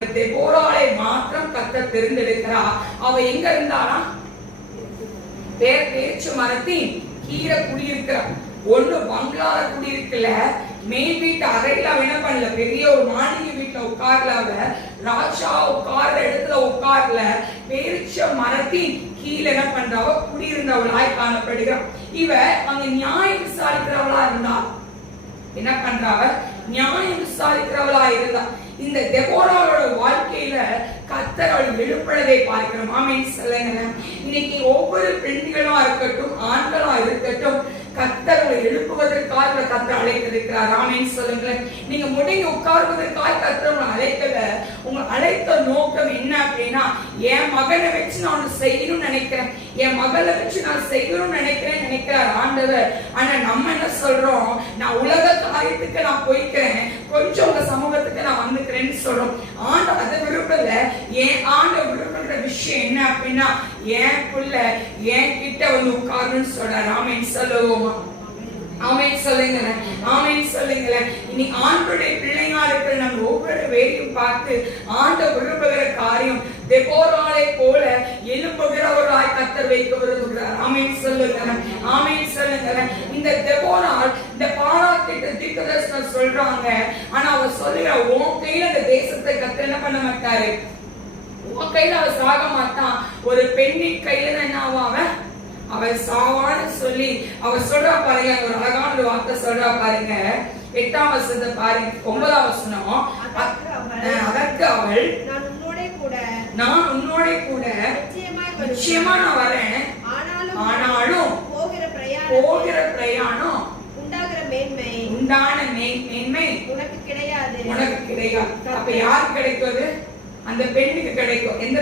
தெபோராளை மாத்திரம் கர்த்தர் தெரிந்தெடுக்கிறார். அவ எங்க இருந்தானா? பேச்சு மரத்தின் கீழே குடியிருக்கிறார். ஒண்ணு பங்களால குடியிருக்கல, மேல் வீட்டு அறையில என்ன பண்ணல, பெரிய ஒரு மாளிகை வீட்டுல உட்கார்ல, ராஜா உட்கார்ற இடத்துல உட்கார்ல, பேரிச்ச மரத்தின் கீழே என்ன பண்றவ குடியிருந்தவளாய் காணப்படுகிறார். இவ அங்க நியாயம் விசாரிக்கிறவளா இருந்தாள். என்ன பண்றாவ? நியாயம் விசாரிக்கிறவளா இருந்தா. இந்த தெபோராவோட வாழ்க்கையில கர்த்தர் அவள் எழுப்புறதை பார்க்கிறோம். ஆமென் சொல்லுங்க. இன்னைக்கு ஒவ்வொரு பெண்களா இருக்கட்டும், ஆண்களா இருக்கட்டும், கர்த்தரை எழுப்புவதற்காக கர்த்தர் அழைத்திருக்கிறார். ஆமென் சொல்லுங்க. நீங்க முடங்கி உட்கார்வதற்காக கர்த்தர் உங்களை அழைக்கல. உங்க அழைத்த நோக்கம் என்ன அப்படின்னா, என் மகனை வச்சு நான் செய்யணும்னு நினைக்கிறேன், என் மகளை வச்சு நான் செய்யணும்னு நினைக்கிறார் ஆண்டவர். ஆனா நம்ம என்ன சொல்றோம்? நான் உலக காரியத்துக்கு நான் போய்க்கிறேன், கொஞ்சம் உங்க சமூகத்துக்கு நான் வந்துக்கிறேன்னு சொல்றோம். ஆண்டு அதை விரும்பல. என் ஆண்டு விரும்புற விஷயம் என்ன அப்படின்னா, என் புள்ள என் கிட்ட வந்து உட்காருன்னு சொல்றாரு. ஆமென் சொல்லுவோமா? ஆமென் சொல்லுங்க. ஆமென் சொல்லுங்க. இனி ஆண்டுடைய பிள்ளையா இருக்கிற நம்ம ஒவ்வொரு வேலையும் பார்த்து ஆண்ட விரும்புகிற காரியம் தெபோராளை போல எழுப்புகிறவராய் கர்த்தர் வைக்க விரும்புகிறார். ஆமென் சொல்லுங்க. ஆமென் சொல்லுங்க. இந்த தெபோராள் இந்த பாராட்டிட்ட தீர்க்கதரிசனம் சொல்றாங்க. ஆனா அவ சொல்லுற, உன் கையில இந்த தேசத்தை கர்த்தர் என்ன பண்ண மாட்டாரு, உன் கையில அவ சாக மாட்டான். ஒரு பெண்ணின் கையில தான் என்ன ஆவான், அவ சாவான்னு சொல்லி அவ சொல்றா பாருங்க. ஒரு அழகான ஒரு வார்த்தை சொல்றா பாருங்க. 8ஆம் வசனத்தை பாருங்க. 9ஆம் வசனம். அதற்கு அவள், நான் உன்னோட கூட நிச்சயமா நான் வரேன், ஆனாலும் போகிற பிரயாணம் உண்டான மேன்மை உனக்கு கிடையாது. அப்ப யாருக்கு கிடைக்கும்? அந்த பெண்ணுக்கு கிடைக்கும். எந்த